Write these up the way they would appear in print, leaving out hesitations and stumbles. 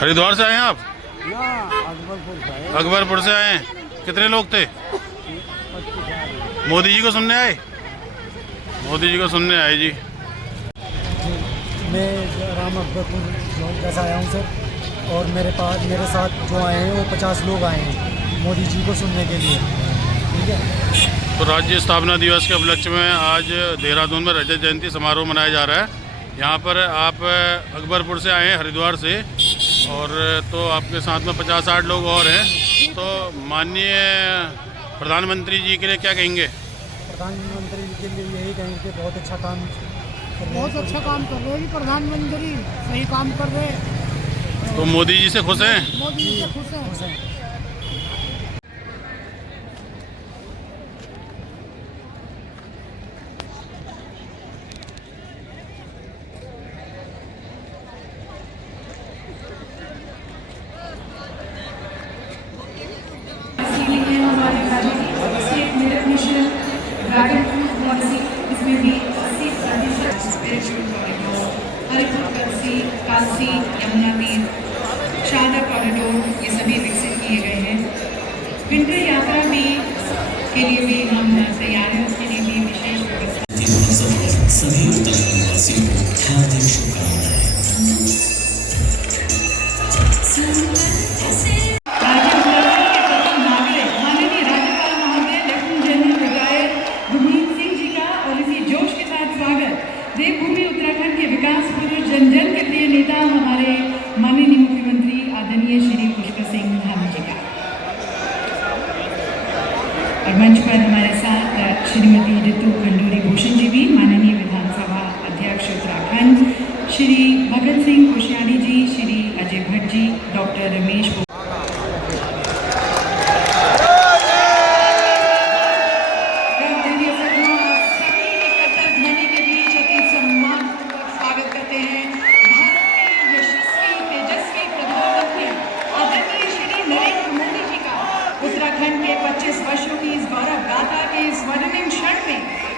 हरिद्वार से आए हैं आप? अकबरपुर से आए। अकबरपुर से आए हैं। कितने लोग थे? 25 मोदी जी को सुनने आए? मोदी जी को सुनने आए जी। मैं राम अकबरपुर गाँव से आया हूँ सर, और मेरे साथ जो आए हैं वो 50 लोग आए हैं मोदी जी को सुनने के लिए। ठीक है। तो राज्य स्थापना दिवस के उपलक्ष्य में आज देहरादून में रजत जयंती समारोह मनाया जा रहा है। यहाँ पर आप अकबरपुर से आए हैं, हरिद्वार से, और तो आपके साथ में 50-60 लोग और हैं। तो माननीय प्रधानमंत्री जी के लिए क्या कहेंगे? प्रधानमंत्री जी के लिए यही कहेंगे कि बहुत अच्छा काम कर रहे हैं प्रधानमंत्री, सही काम कर रहे हैं। तो मोदी जी से खुश हैं? मोदी जी से खुश हैं। काशी, यमुना तीर, शारदा कॉरिडोर, ये सभी विकसित किए गए हैं। विंटर यात्रा भी के लिए भी हम तैयार हैं, उसके लिए भी विशेष व्यवस्था। सभी उत्तराखंडवासियों को हार्दिक शुभकामनाएं। माननीय राज्यपाल महोदय lieutenant general retired Gurmeet Singh ji का और इसी जोश के साथ स्वागत देवभूमि उत्तराखंड के विकास पुरुष, जन जन के प्रिय नेता हमारे माननीय मुख्यमंत्री आदरणीय श्री पुष्कर सिंह धामी जी का। और मंच पर हमारे साथ श्रीमती रितु खंडूरी भूषण जी भी, माननीय विधानसभा अध्यक्ष उत्तराखंड श्री भगत सिंह कोश्यारी जी, श्री अजय भट्ट जी, डॉक्टर रमेश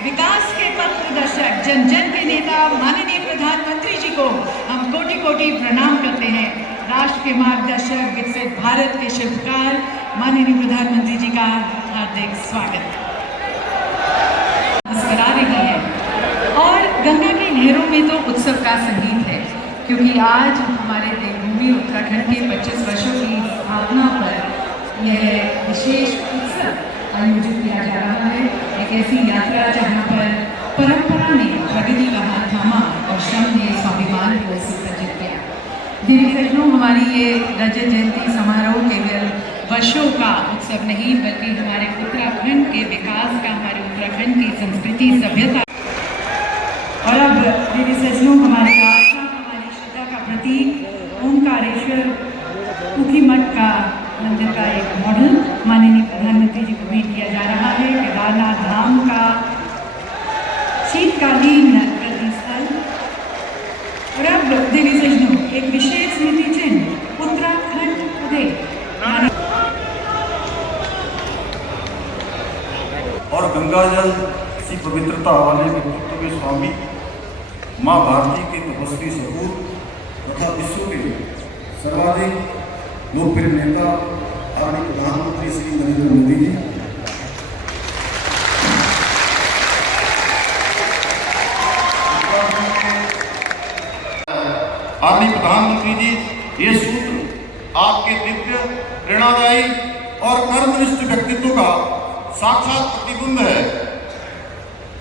विकास के पथ प्रदर्शक, जन जन के नेता माननीय प्रधानमंत्री जी को हम कोटि कोटि प्रणाम करते हैं। राष्ट्र के मार्गदर्शक, विकसित भारत के शिल्पकार माननीय प्रधानमंत्री जी का हार्दिक स्वागत मुस्कुरा रही है। और गंगा की लहरों में तो उत्सव का संगीत है, क्योंकि आज हमारे देवभूमि उत्तराखंड के 25 वर्षों की स्थापना पर यह विशेष उत्सव आयोजित किया जा रहा है। एक ऐसी यात्रा जहाँ पर परंपरा ने प्रगति का हाथ थामा और श्रम ने स्वाभिमान को सुसज्जित किया। दीदी सज्जनों, हमारी ये रजत जयंती समारोह केवल वर्षों का उत्सव नहीं, बल्कि हमारे उत्तराखंड के विकास का, हमारे उत्तराखंड की संस्कृति, सभ्यता। और अब दीदी सज्जनों, हमारे आस्था, हमारी श्रद्धा का प्रतीक ओंकारेश्वर उखी मठ का मंदिर का एक मॉडल माननीय प्रधानमंत्री जी को भेंट किया जा रहा है। केदारनाथ धाम का शीतकालीन गति स्थल। और अब देवी सज्जनों, एक विशेष स्मृति चिन्ह उत्तराखंड उदय और गंगा जल की पवित्रता वाले व्यक्तित्व के स्वामी, माँ भारती के तपस्वी सपूत तथा विश्व के सर्वाधिक लोकप्रिय नेता आदरणीय प्रधानमंत्री श्री नरेंद्र मोदी जी, आदरणीय प्रधानमंत्री जी, ये सूत्र आपके दिव्य, प्रेरणादायी और कर्मनिष्ठ व्यक्तित्व का साक्षात प्रतिबिंब है।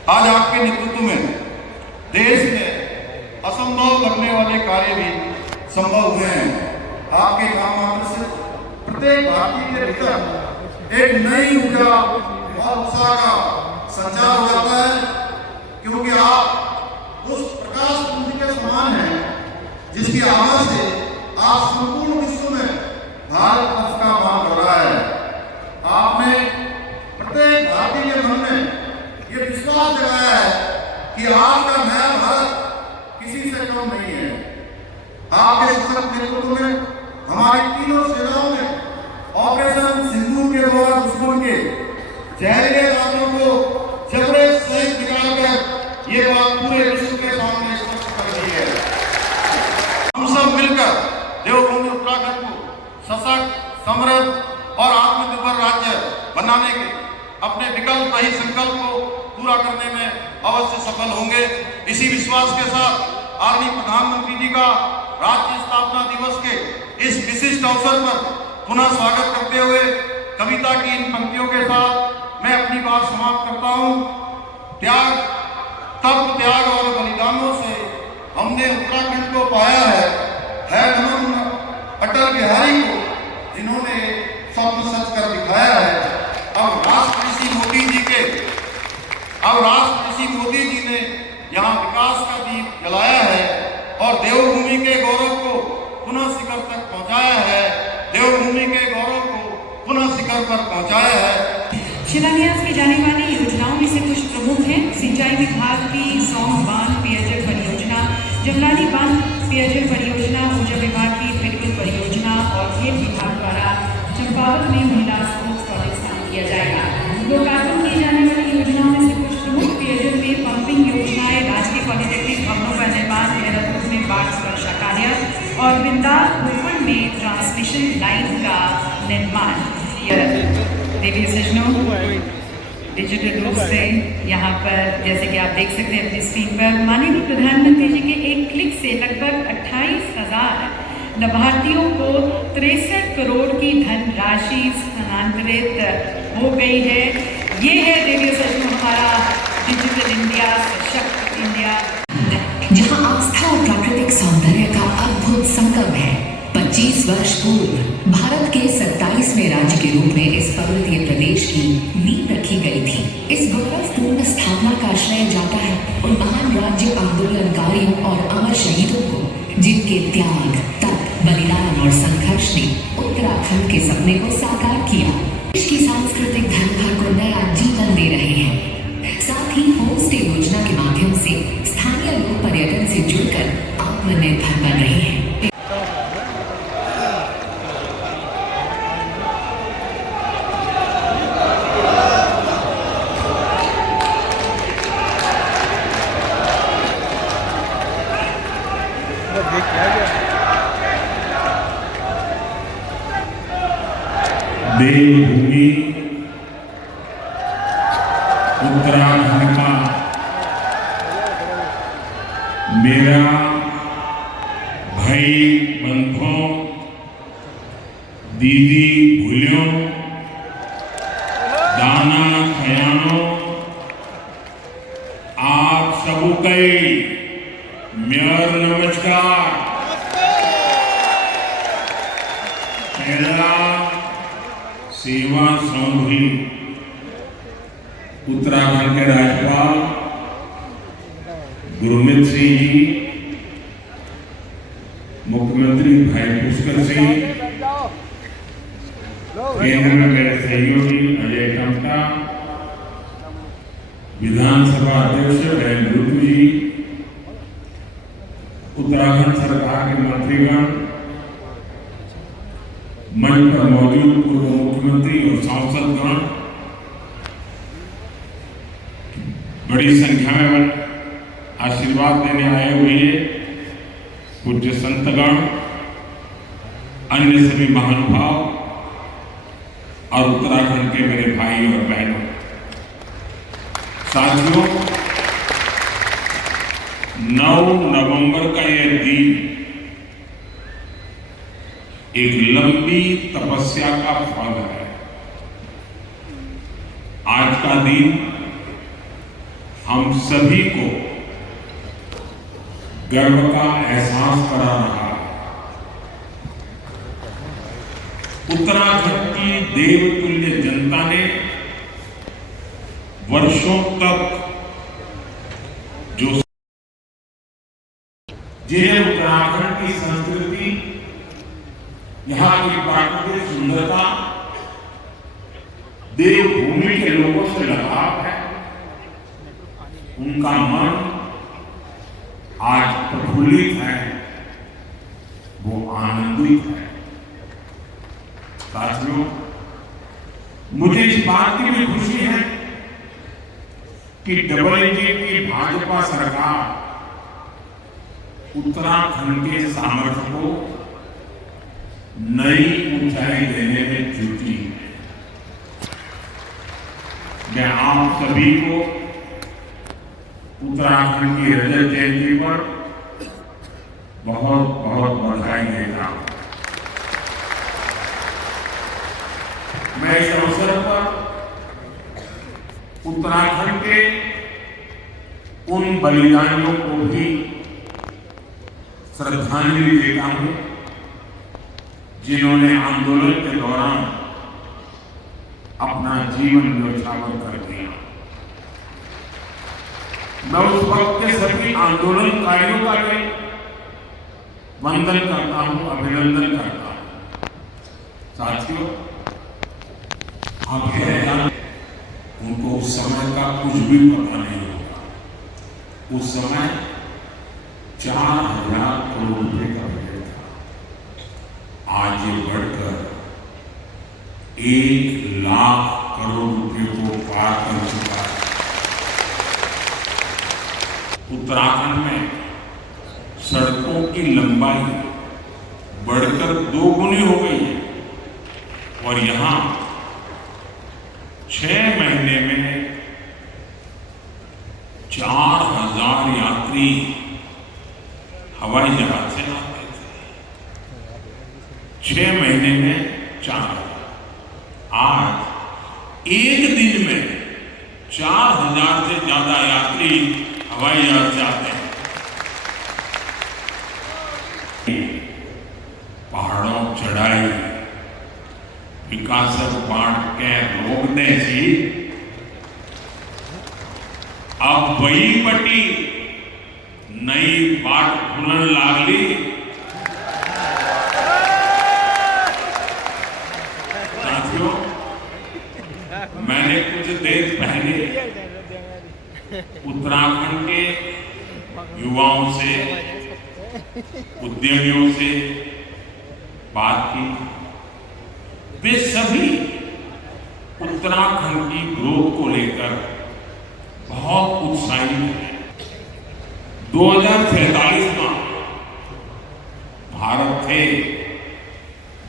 आज आपके नेतृत्व में देश में असंभव लगने वाले कार्य भी संभव हुए हैं। आपके काम मात्र से प्रत्येक भारतीय के भीतर एक नई ऊर्जा और उत्साह का संचार हो जाता है, क्योंकि आप उस प्रकाश पुंज के समान हैं जिसकी आवाज से आप संपूर्ण विश्व में भारत वर्ष का मान कर रहा है। आपने प्रत्येक भारतीय के मन में ये विश्वास जगाया है कि आपका नया भारत किसी से कम नहीं है। आपके सशक्त नेतृत्व में हमारी तीनों सेनाओं ने ऑपरेशन सिंदूर के द्वारा दुश्मन के जहरीले दांतों को जबरे सहित निकालकर ये बात पूरे विश्व के सामने स्पष्ट कर दी है। हम सब मिलकर देवभूमि उत्तराखंड सशक्त, समृद्ध और आत्मनिर्भर राज्य बनाने के अपने विकल्प रहित संकल्प को पूरा करने में अवश्य सफल होंगे। इसी विश्वास के साथ आदरणीय प्रधानमंत्री जी का राज्य स्थापना दिवस के इस विशिष्ट अवसर पर पुनः स्वागत करते हुए कविता की इन पंक्तियों के साथ मैं अपनी बात समाप्त करता हूँ। त्याग, तप, त्याग और बलिदानों से हमने उत्तराखंड को पाया है नमन अटल बिहारी को, जिन्होंने स्वप्न सच कर दिखाया है। अब राष्ट्र ऋषि मोदी जी ने यहाँ विकास का दीप जलाया है और देवभूमि के गौरव को पुनः शिखर तक पहुँचाया है। देवभूमि के गौरव को पुनः शिखर पर पहुँचाया है। शिलान्यास की जाने वाली योजनाओं में से कुछ प्रमुख हैं। सिंचाई विभाग की सौंग बांध पेयजल परियोजना, जमलानी बांध पेयजल परियोजना, ऊर्जा विभाग की विद्युत परियोजना और खेल विभाग द्वारा चंपावत में महिला स्पोर्ट्स कॉलेज स्थापित किया जाएगा। लोकार्पण की जाने वाली योजनाओं में से कुछ प्रमुख पेयजल में पंपिंग योजनाएं, राजकीय पॉलिटेक्निक भवनों का निर्माण, देहरादून में बाढ़ सुरक्षा कार्य और बिंदाल में ट्रांसमिशन लाइन का निर्माण। देवी सज्जनों, डिजिटल रूप से यहाँ पर जैसे कि आप देख सकते हैं अपनी स्क्रीन पर, माननीय प्रधानमंत्री जी के एक क्लिक से लगभग 28,000 लाभार्थियों को 63 करोड़ की धनराशि स्थानांतरित हो गई है। ये है देवी सज्जनों हमारा डिजिटल इंडिया, सशक्त इंडिया, जहाँ आस्था और प्राकृतिक सौंदर्य का अद्भुत संगम है। 25 वर्ष पूर्व भारत के 27वें राज्य के रूप में इस पर्वतीय प्रदेश की नींव रखी गई थी। इस गौरवपूर्ण स्थापना का श्रेय जाता है उन महान राज्य आंदोलनकारियों और अमर शहीदों को, जिनके त्याग, तप, बलिदान और संघर्ष ने उत्तराखंड के सपने को साकार किया। देश की सांस्कृतिक धरोहर को नया जीवन दे रहे हैं। साथ ही होम स्टे योजना के माध्यम से स्थानीय लोग पर्यटन से जुड़कर आत्मनिर्भर बन रहे हैं। देवभूमि उत्तराखंड का मेरा भाई बंधुओं, दीदी भूलियों, दाना खयानों, आप सबको मेयर नमस्कार। पहला सेवा सौंधी उत्तराखंड के राज्यपाल गुरमीत सिंह जी, मुख्यमंत्री भाई पुष्कर सिंह, केंद्र में मेरे सहयोगी अजय टम्टा, विधानसभा अध्यक्ष नरेंद्र जी, उत्तराखंड सरकार के मंत्रीगण, मंच पर मौजूद पूर्व मुख्यमंत्री और सांसदगण, बड़ी संख्या में आशीर्वाद देने आए हुए पूज्य संतगण, अन्य सभी महानुभाव और उत्तराखंड के मेरे भाई और बहनों, साथियों, 9 नवंबर का यह दिन एक लंबी तपस्या का फल है। आज का दिन हम सभी को गर्व का एहसास करा रहा है। उत्तराखंड की देवतुल्य जनता ने वर्षों तक जो उत्तराखंड की संस्कृति, यहाँ की प्राकृतिक सुंदरता, देवभूमि के लोगों से लगाव है, उनका मन आज प्रफुल्लित है, वो आनंदित है। साथियों, मुझे इस बात की भी खुशी है कि डबल इंजन की भाजपा सरकार उत्तराखंड के सामर्थ्य को नई ऊंचाई देने में जुटी है। मैं आप सभी को उत्तराखंड की रजत जयंती पर बहुत बहुत बधाई देता हूं। मैं इस अवसर पर उत्तराखंड के उन बलिदानियों को भी श्रद्धांजलि देता हूं जिन्होंने आंदोलन के दौरान अपना जीवन न्यौछावर कर दिया। मैं उस वक्त के सभी आंदोलनकारियों का भी वंदन करता हूं, अभिनंदन करता हूं। साथियों, आप उनको उस समय का कुछ भी पता नहीं होगा। उस समय 4,000 करोड़ रुपए का बजट था। आज ये बढ़कर 1,00,000 करोड़ रुपए को पार कर चुका है। उत्तराखंड में सड़कों की लंबाई बढ़कर 2 गुनी हो गई है और यहां 6 महीने में 4,000 यात्री हवाई जहाज से आते थे। 6 महीने में 4,000। आज एक दिन में 4,000 से ज्यादा यात्री हवाई जहाज से आते हैं। पहाड़ों चढ़ाई विकासक बांट के रोकने सी अब वही बटी नई बाट खुलन लागली। साथियों, मैंने कुछ देर पहले उत्तराखंड के युवाओं से, उद्यमियों से बात की। वे सभी उत्तराखंड की ग्रोथ को लेकर बहुत उत्साहित हैं। 2047 में भारत थे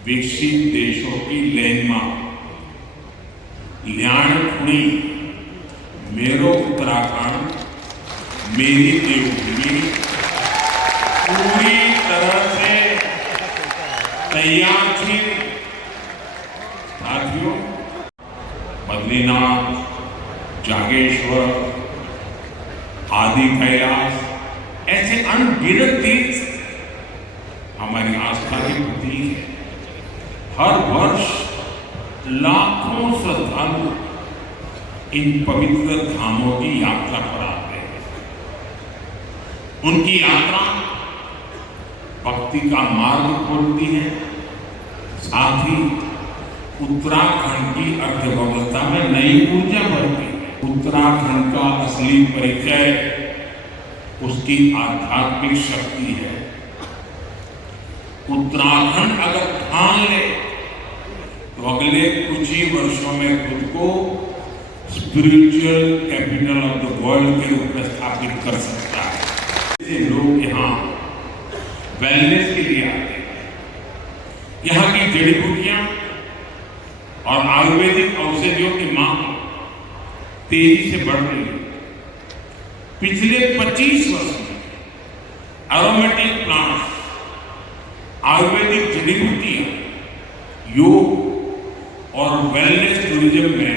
विकसित देशों की लैंडमार्क ल्याणपुणी मेरो उत्तराखंड मेरी देवभूमि पूरी तरह से तैयार थी। साथियों, बद्रीनाथ, जागेश्वर, आदि कैलाश ऐसे अनगिनत तीर्थ हमारी आस्था की प्रतीक है। हर वर्ष लाखों श्रद्धालु इन पवित्र धामों की यात्रा पर आते हैं। उनकी यात्रा भक्ति का मार्ग खोलती है, साथ ही उत्तराखंड की अर्थव्यवस्था में नई ऊर्जा भरती है। उत्तराखंड का असली परिचय उसकी आध्यात्मिक शक्ति है। उत्तराखंड अगर ठान ले तो अगले कुछ ही वर्षों में खुद को spiritual capital of the world के रूप में स्थापित कर सकता है। ऐसे लोग यहाँ वेलनेस के लिए आते हैं। यहाँ की जड़ी बूटियां और आयुर्वेदिक औषधियों की मांग तेजी से बढ़ रही है। पिछले 25 वर्ष में एरोमेटिक प्लांट्स, आयुर्वेदिक जड़ी बूटियां, योग और वेलनेस टूरिज्म में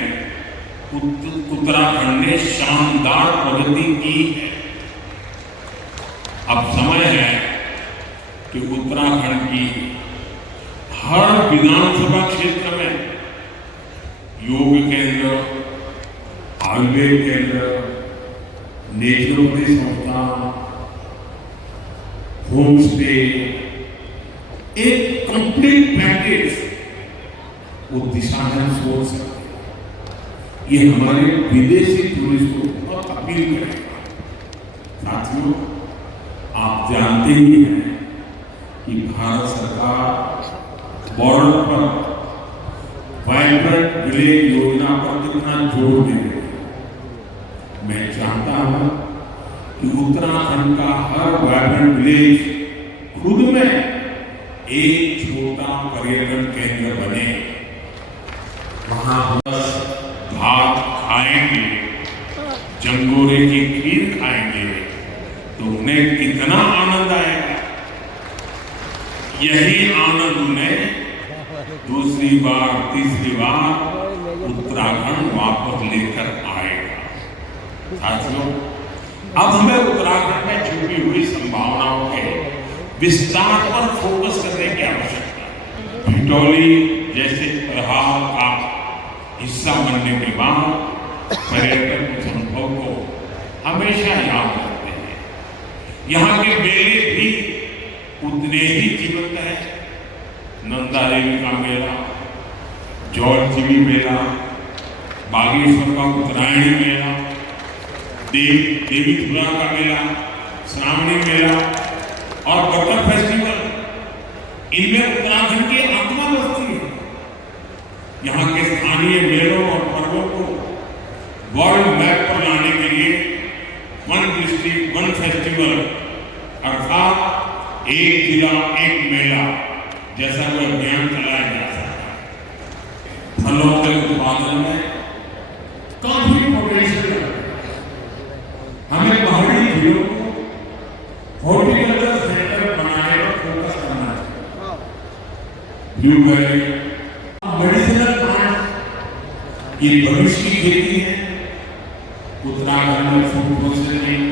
उत्तराखंड ने शानदार प्रगति की है। अब समय है कि उत्तराखंड की हर विधानसभा क्षेत्र में योग केंद्र, आयुर्वेद केंद्र, नेचुरोपैथी संस्थान, होम स्टे, एक कंप्लीट पैकेज वो दिशा में सोच सकते। ये हमारे विदेशी टूरिस्ट को बहुत अपील करेगा। साथियों, आप जानते ही हैं कि भारत सरकार बॉर्डर पर वाइब्रेंट विलेज योजना पर कितना जोर दे रही है। मैं चाहता हूं कि उत्तराखंड का हर वाइब्रेंट विलेज खुद में एक छोटा छोटा पर्यटन केंद्र बने, वहां भात खाएंगे, जंगोरे की खीर खाएंगे तो उन्हें कितना आनंद आएगा। यही आनंद उन्हें दूसरी बार तीसरी बार उत्तराखंड वापस लेकर आएगा। साथियों, अब हमें उत्तराखंड में छुपी हुई संभावनाओं के विस्तार पर फोकस करने की आवश्यकता है। भिटौली जैसे त्योहार का हिस्सा बनने के बाद पर्यटन के अनुभव को हमेशा याद रखते हैं। यहाँ के मेले भी उतने ही जीवंत हैं। नंदा देवी का मेला, जौलजीबी मेला, बागेश्वर का उत्तरायणी मेला, देवीधुरा का मेला, श्रावणी मेला और बकर फेस्टिवल, इनमें उत्तराखंड की आत्मा बसती है। यहाँ के स्थानीय मेलों और पर्वों को वर्ल्ड मैप पर लाने के लिए वन डिस्ट्रिक्ट वन फेस्टिवल अर्थात एक जिला एक मेला जैसा कोई अभियान चलाया जा सकता है। फलों के उत्पादन में काफी पोटेंशियल है। हमें पहाड़ी जिलों को हॉर्टिकल्चर सेंटर बनाने पर फोकस करना चाहिए। ब्लूबेरी, मेडिसिनल प्लांट ये भविष्य की खेती है। उत्तराखंड में फूड प्रोसेसिंग,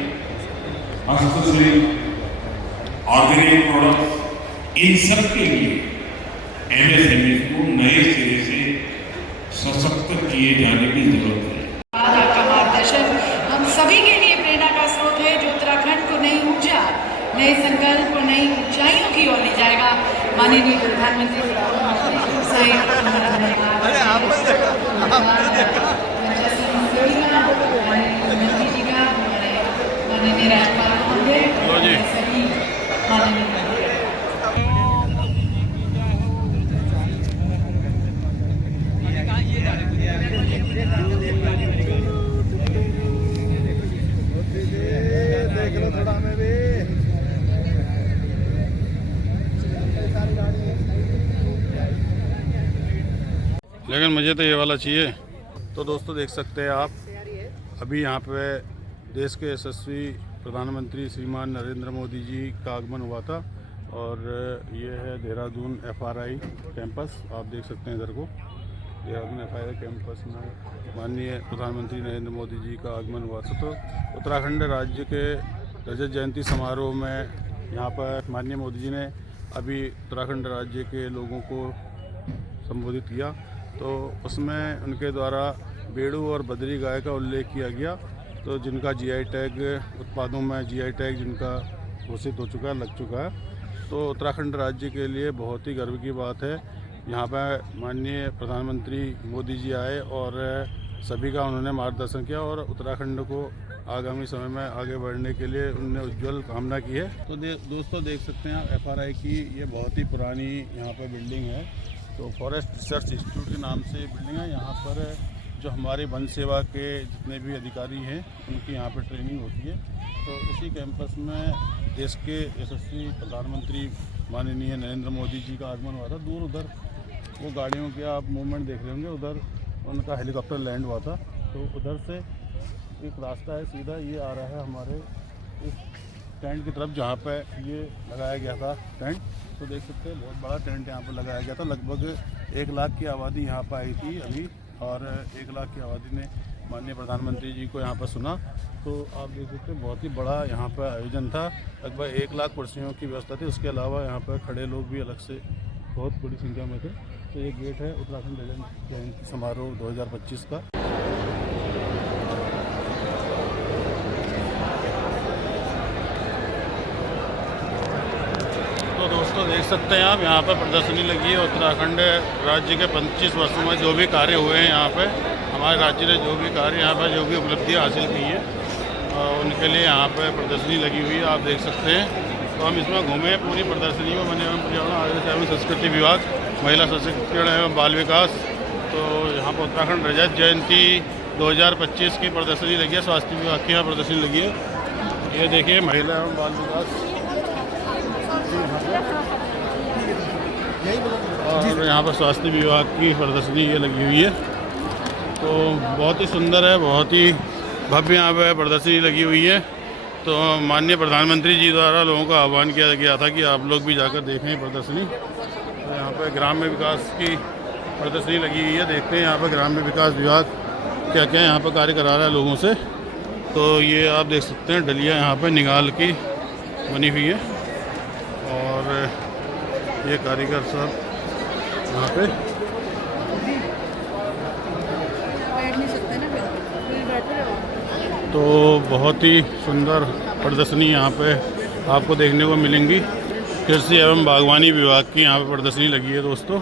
हस्तशिल्प, ऑर्गेनिक प्रोडक्ट्स, इन सब के लिए एमएसएमई को नए सिरे से सशक्त किए जाने की जरूरत है। आज आपका मार्गदर्शन हम सभी के लिए प्रेरणा का स्रोत है, जो उत्तराखंड को नई ऊर्जा, नए संकल्प और नई ऊंचाइयों की ओर ले जाएगा। माननीय प्रधानमंत्री से मंत्री जी का, माननीय राज्यपाल महोदय, सभी माननीय लेकिन मुझे तो ये वाला चाहिए। तो दोस्तों देख सकते हैं आप, अभी यहाँ पे देश के यशस्वी प्रधानमंत्री श्रीमान नरेंद्र मोदी जी का आगमन हुआ था और ये है देहरादून FRI कैंपस। आप देख सकते हैं इधर को, देहरादून FRI कैंपस में माननीय प्रधानमंत्री नरेंद्र मोदी जी का आगमन हुआ था। तो उत्तराखंड राज्य के रजत जयंती समारोह में यहाँ पर माननीय मोदी जी ने अभी उत्तराखंड राज्य के लोगों को संबोधित किया, तो उसमें उनके द्वारा बेड़ू और बद्री गाय का उल्लेख किया गया, तो जिनका GI टैग, उत्पादों में GI टैग जिनका घोषित हो चुका है, लग चुका है। तो उत्तराखंड राज्य के लिए बहुत ही गर्व की बात है। यहाँ पर माननीय प्रधानमंत्री मोदी जी आए और सभी का उन्होंने मार्गदर्शन किया और उत्तराखंड को आगामी समय में आगे बढ़ने के लिए उन्होंने उज्जवल कामना की है। तो दोस्तों देख सकते हैं आप, FRI की ये बहुत ही पुरानी यहाँ पर बिल्डिंग है। तो फॉरेस्ट रिसर्च इंस्टीट्यूट के नाम से बिल्डिंग है। यहाँ पर जो हमारे वन सेवा के जितने भी अधिकारी हैं उनकी यहाँ पर ट्रेनिंग होती है। तो इसी कैंपस में देश के यशस्वी प्रधानमंत्री माननीय नरेंद्र मोदी जी का आगमन हुआ था। दूर उधर वो गाड़ियों के आप मूवमेंट देख रहे होंगे, उधर उनका हेलीकॉप्टर लैंड हुआ था। तो उधर से एक रास्ता है सीधा, ये आ रहा है हमारे इस टेंट की तरफ जहाँ पे ये लगाया गया था टेंट। तो देख सकते हैं बहुत बड़ा टेंट यहाँ पर लगाया गया था। लगभग 1 लाख की आबादी यहाँ पर आई थी अभी, और 1 लाख की आबादी ने माननीय प्रधानमंत्री जी को यहाँ पर सुना। तो आप देख सकते हैं बहुत ही बड़ा यहाँ पर आयोजन था। लगभग 1 लाख कुर्सियों की व्यवस्था थी। उसके अलावा यहाँ पर खड़े लोग भी अलग से बहुत बड़ी संख्या में थे। तो ये गेट है उत्तराखंड रजत जयंती समारोह 2025 का। तो दोस्तों देख सकते हैं आप, यहाँ पर प्रदर्शनी लगी है। उत्तराखंड राज्य के 25 वर्षों में जो भी कार्य हुए हैं यहाँ पे, हमारे राज्य ने जो भी कार्य यहाँ पर जो भी उपलब्धियाँ हासिल की है उनके लिए यहाँ पर प्रदर्शनी लगी हुई है, आप देख सकते हैं। तो हम इसमें घूमे पूरी प्रदर्शनी में, वन एवं पर्यावरण, आदिवासी एवं संस्कृति विभाग, महिला सशक्तिकरण एवं बाल विकास। तो यहाँ पर उत्तराखंड रजत जयंती 2025 की प्रदर्शनी लगी है। स्वास्थ्य विभाग की यहाँ प्रदर्शनी लगी है। ये देखिए महिला एवं बाल विकास। और यहाँ पर स्वास्थ्य विभाग की प्रदर्शनी ये लगी हुई है। तो बहुत ही सुंदर है, बहुत ही भव्य यहाँ पर प्रदर्शनी लगी हुई है। तो माननीय प्रधानमंत्री जी द्वारा लोगों का आह्वान किया गया था कि आप लोग भी जाकर देखें प्रदर्शनी। तो यहाँ पर ग्राम्य विकास की प्रदर्शनी लगी हुई है। देखते हैं यहाँ पर ग्राम्य विकास विभाग क्या क्या यहाँ पर कार्य करा रहा है लोगों से। तो ये आप देख सकते हैं डलिया यहाँ पर निगाल की बनी हुई है और ये कारीगर सब यहाँ पे तो बहुत ही सुंदर प्रदर्शनी यहाँ पे आपको देखने को मिलेंगी। कृषि एवं बागवानी विभाग की यहाँ पे प्रदर्शनी लगी है दोस्तों।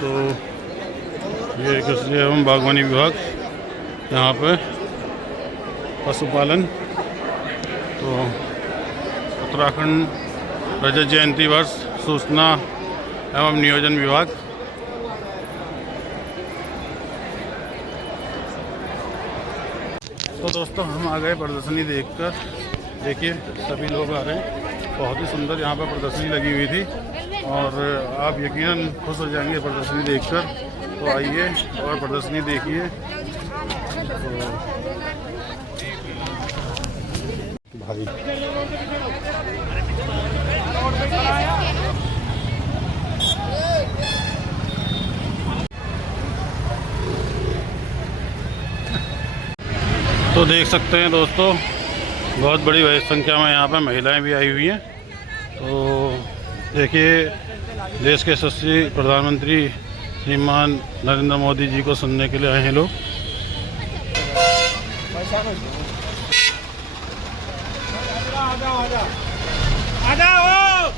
तो ये कृषि एवं बागवानी विभाग यहाँ पे पशुपालन। तो उत्तराखंड रजत जयंती वर्ष सूचना एवं नियोजन विभाग। तो दोस्तों हम आ गए प्रदर्शनी देखकर। देखिए सभी लोग आ रहे हैं। बहुत ही सुंदर यहाँ पर प्रदर्शनी लगी हुई थी और आप यकीनन खुश हो जाएंगे प्रदर्शनी देखकर। तो आइए और प्रदर्शनी देखिए। तो भाई तो देख सकते हैं दोस्तों बहुत बड़ी संख्या में यहाँ पर महिलाएं भी आई हुई हैं। तो देखिए देश के यशस्वी प्रधानमंत्री श्रीमान नरेंद्र मोदी जी को सुनने के लिए आए हैं लोग। आ जाओ